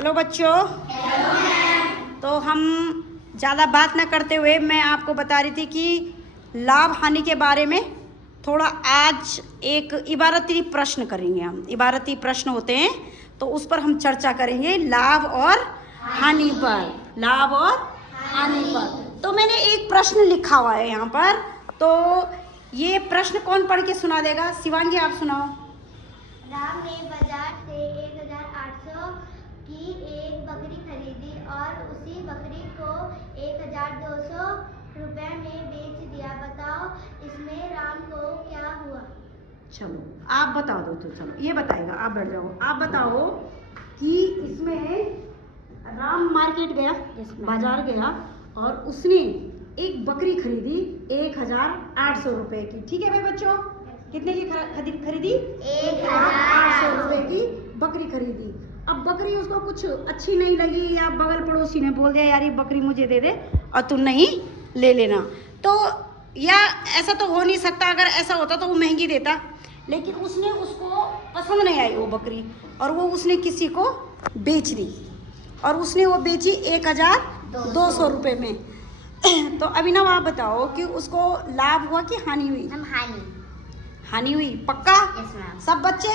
Hello बच्चों। तो हम ज़्यादा बात ना करते हुए मैं आपको बता रही थी कि लाभ हानि के बारे में थोड़ा आज एक इबारती प्रश्न करेंगे। हम इबारती प्रश्न होते हैं तो उस पर हम चर्चा करेंगे, लाभ और हानि पर। लाभ और हानि पर तो मैंने एक प्रश्न लिखा हुआ है यहाँ पर, तो ये प्रश्न कौन पढ़ के सुना देगा? शिवांगी आप सुनाओ। राम ने बाजार से 1800 की एक बकरी खरीदी और उसी बकरी को 1200 रुपए में बेच दिया। बताओ इसमें राम को क्या हुआ? चलो आप बता दो। तो चलो ये बताएगा, आप बैठ जाओ। आप बताओ कि इसमें राम मार्केट गया, बाजार गया और उसने एक बकरी खरीदी 1800 रुपए की। ठीक है भाई बच्चों, कितने की खरीदी? 1800 रुपए की बकरी खरीदी। अब बकरी उसको कुछ अच्छी नहीं लगी या बगल पड़ोसी ने बोल दिया यार ये बकरी मुझे दे दे और तुम नहीं ले लेना, तो या ऐसा तो हो नहीं सकता। अगर ऐसा होता तो वो महंगी देता, लेकिन उसने उसको पसंद नहीं आई वो बकरी और वो उसने किसी को बेच दी और उसने वो बेची 1200 रुपये में। तो अभिनव आप बताओ कि उसको लाभ हुआ कि हानि हुई? हानि हुई। पक्का? सब बच्चे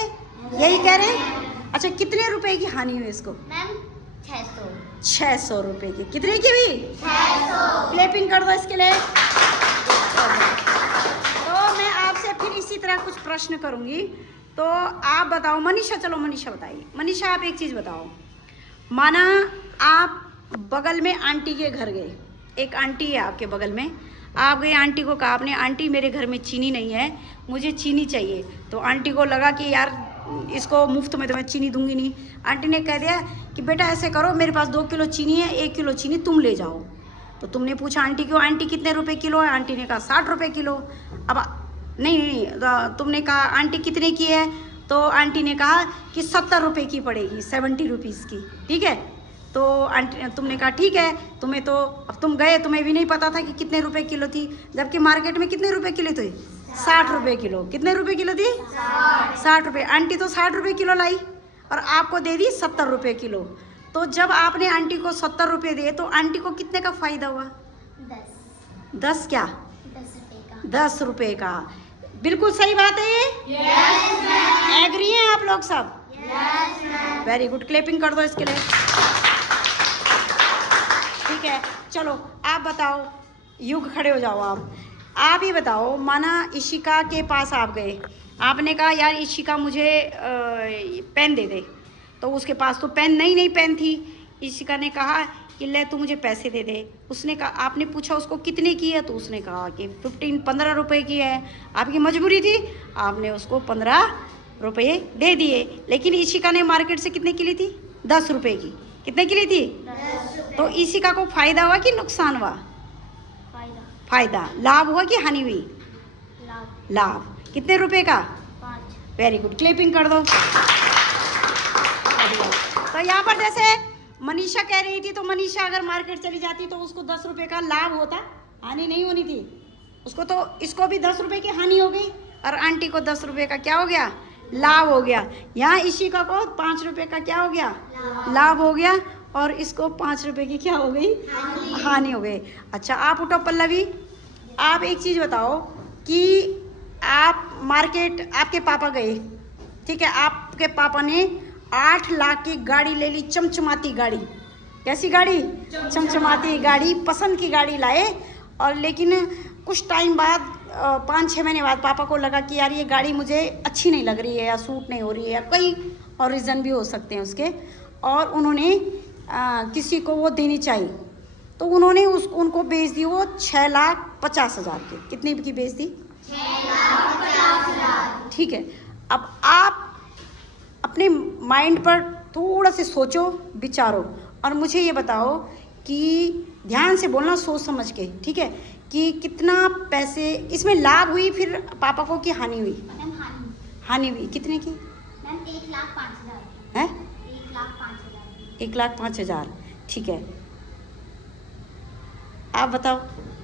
यही कह रहे हैं। अच्छा कितने रुपए की हानि हुई इसको? मैम 600 रुपए की। कितने की हुई? 600। क्लैपिंग कर दो इसके लिए। तो मैं आपसे फिर इसी तरह कुछ प्रश्न करूंगी, तो आप बताओ। मनीषा, चलो मनीषा बताइए। मनीषा आप एक चीज बताओ। माना आप बगल में आंटी के घर गए, एक आंटी है आपके बगल में, आप गए, आंटी को कहा आपने आंटी मेरे घर में चीनी नहीं है, मुझे चीनी चाहिए। तो आंटी को लगा कि यार इसको मुफ्त में तो मैं चीनी दूंगी नहीं। आंटी ने कह दिया कि बेटा ऐसे करो, मेरे पास 2 किलो चीनी है, 1 किलो चीनी तुम ले जाओ। तो तुमने पूछा आंटी को, आंटी कितने रुपए किलो है? आंटी ने कहा 60 रुपये किलो। अब नहीं, तुमने कहा आंटी कितने की है? तो आंटी ने कहा कि 70 रुपये की पड़ेगी, 70 रुपीज़ की। ठीक है, तो आंटी तुमने कहा ठीक है। तुम्हें तो अब तुम गए, तुम्हें भी नहीं पता था कि कितने रुपए किलो थी, जबकि मार्केट में कितने रुपए किलो थी? 60 रुपये किलो। कितने रुपए किलो थी? 60 रुपये। आंटी तो 60 रुपये किलो लाई और आपको दे दी 70 रुपये किलो। तो जब आपने आंटी को 70 रुपये दिए तो आंटी को कितने का फायदा हुआ? 10 क्या? 10 रुपये का। बिल्कुल सही बात है ये। एग्री हैं आप लोग सब? वेरी गुड, क्लैपिंग कर दो इसके लिए। ठीक है, चलो आप बताओ, युग खड़े हो जाओ। आप ही बताओ। माना इशिका के पास आप गए, आपने कहा यार इशिका मुझे पेन दे दे, तो उसके पास तो नई पेन थी। इशिका ने कहा कि ले तू मुझे पैसे दे दे। उसने कहा, आपने पूछा उसको कितने की है, तो उसने कहा कि 15 रुपये की है। आपकी मजबूरी थी, आपने उसको 15 रुपये दे दिए। लेकिन इशिका ने मार्केट से कितने की ली थी? 10 रुपये की। कितने की ली थी? 10। तो इशिका को फायदा हुआ कि नुकसान हुआ? फायदा। लाभ हुआ कि हानि हुई? लाभ। कितने रुपए का? 5। वेरी गुड, क्लैपिंग कर दो। तो यहाँ पर जैसे मनीषा कह रही थी, तो मनीषा अगर मार्केट चली जाती तो उसको 10 रुपये का लाभ होता, हानि नहीं होनी थी उसको। तो इसको भी 10 रुपये की हानि हो गई और आंटी को 10 रुपये का क्या हो गया? लाभ हो गया। यहाँ इशिका को 5 रुपये का क्या हो गया? लाभ हो गया और इसको 5 रुपये की क्या हो गई? हानि हो गई। अच्छा आप उठो पल्लवी, आप एक चीज़ बताओ कि आप मार्केट, आपके पापा गए, ठीक है, आपके पापा ने 8 लाख की गाड़ी ले ली, चमचमाती गाड़ी। कैसी गाड़ी? चमचमाती गाड़ी, पसंद की गाड़ी लाए। और लेकिन कुछ टाइम बाद 5-6 महीने बाद पापा को लगा कि यार ये गाड़ी मुझे अच्छी नहीं लग रही है या सूट नहीं हो रही है, या कई और रीज़न भी हो सकते हैं उसके, और उन्होंने किसी को वो देनी चाहिए, तो उन्होंने उनको बेच दी वो 6,50,000 की। कितनी की बेच दी? 6,50,000। ठीक है, अब आप अपने माइंड पर थोड़ा से सोचो, विचारो और मुझे ये बताओ कि ध्यान से बोलना, सोच समझ के, ठीक है, कि कितना पैसे इसमें लाभ हुई, फिर पापा को की हानि हुई? हानि हुई। कितने की? 1,05,000 है? 1,05,000। 1,05,000। ठीक है, आप बताओ।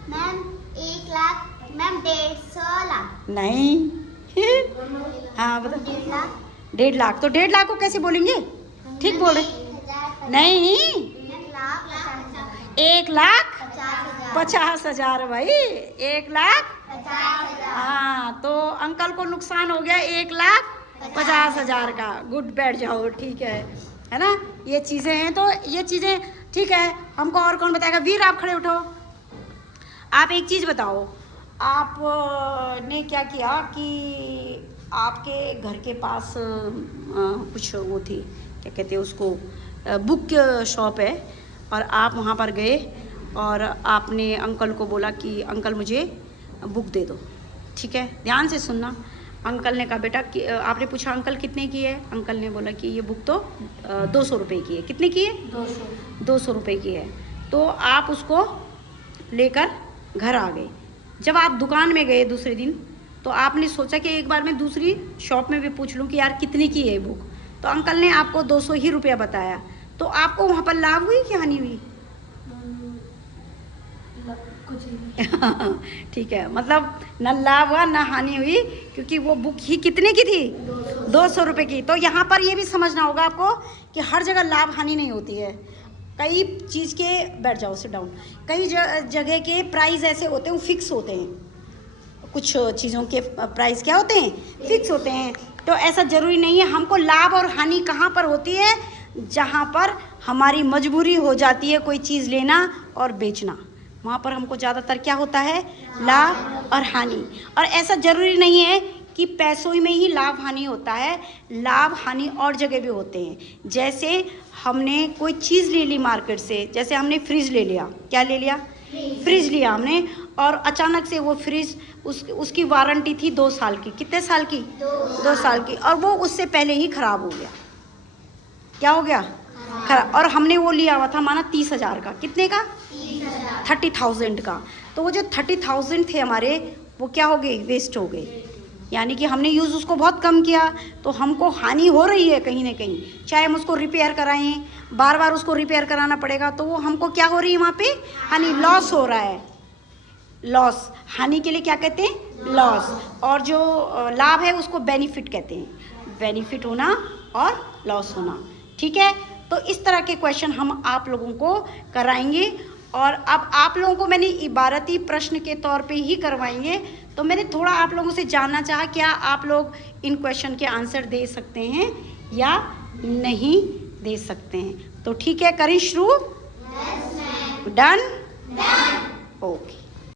मैम 1,00,000 लाख नहीं। हाँ बताओ। 1,50,000। 1.5 लाख। तो 1.5 लाख को कैसे बोलेंगे? ठीक बोल रहे? नहीं, 1,50,000 1,50,000 भाई, 1,50,000। 50,000। हाँ, तो अंकल को नुकसान हो गया 1,50,000 का। गुड, बैठ जाओ, ठीक है ना। ये चीज़ें हैं, तो ये चीज़ें ठीक है। हमको और कौन बताएगा? वीर, आप खड़े उठो। आप एक चीज़ बताओ, आप ने क्या किया कि आपके घर के पास कुछ वो थी, क्या कहते हैं उसको, बुक शॉप है, और आप वहाँ पर गए और आपने अंकल को बोला कि अंकल मुझे बुक दे दो। ठीक है, ध्यान से सुनना। अंकल ने कहा बेटा कि, आपने पूछा अंकल कितने की है? अंकल ने बोला कि ये बुक तो 200 रुपये की है। कितने की है? 200 रुपये की है। तो आप उसको लेकर घर आ गए। जब आप दुकान में गए दूसरे दिन, तो आपने सोचा कि एक बार मैं दूसरी शॉप में भी पूछ लूँ कि यार कितने की है बुक। तो अंकल ने आपको 200 ही रुपया बताया। तो आपको वहाँ पर लाभ हुई कि हानि हुई? कुछ नहीं। ठीक है, मतलब न लाभ हुआ न हानि हुई, क्योंकि वो बुक ही कितने की थी? 200 रुपये की। तो यहाँ पर ये भी समझना होगा आपको कि हर जगह लाभ हानि नहीं होती है। कई चीज़ के, बैठ जाओ, सिट डाउन, कई जगह के प्राइस ऐसे होते हैं, वो फिक्स होते हैं। कुछ चीज़ों के प्राइस क्या होते हैं? फिक्स होते हैं। तो ऐसा ज़रूरी नहीं है। हमको लाभ और हानि कहाँ पर होती है? जहाँ पर हमारी मजबूरी हो जाती है कोई चीज़ लेना और बेचना, वहाँ पर हमको ज़्यादातर क्या होता है? लाभ और हानि। और ऐसा ज़रूरी नहीं है कि पैसों में ही लाभ हानि होता है। लाभ हानि और जगह भी होते हैं। जैसे हमने कोई चीज़ ले ली मार्केट से, जैसे हमने फ्रिज ले लिया। क्या ले लिया? फ्रिज लिया हमने, और अचानक से वो फ्रिज, उसकी वारंटी थी 2 साल की। कितने साल की? 2 साल की। और वो उससे पहले ही ख़राब हो गया। क्या हो गया? खराब। और हमने वो लिया हुआ था माना 30,000 का। कितने का? 30,000 का। तो वो जो 30,000 थे हमारे, वो क्या हो गए? वेस्ट हो गए। यानी कि हमने यूज़ उसको बहुत कम किया, तो हमको हानि हो रही है कहीं ना कहीं। चाहे हम उसको रिपेयर कराएं, बार बार उसको रिपेयर कराना पड़ेगा, तो वो हमको क्या हो रही है? वहाँ पे हानि, लॉस हो रहा है। लॉस, हानि के लिए क्या कहते हैं? लॉस। और जो लाभ है उसको बेनिफिट कहते हैं। बेनिफिट होना और लॉस होना। ठीक है, तो इस तरह के क्वेश्चन हम आप लोगों को कराएंगे। और अब आप लोगों को मैंने इबारती प्रश्न के तौर पे ही करवाएंगे। तो मैंने थोड़ा आप लोगों से जानना चाहा, क्या आप लोग इन क्वेश्चन के आंसर दे सकते हैं या नहीं दे सकते हैं? तो ठीक है, करें शुरू? डन? ओके।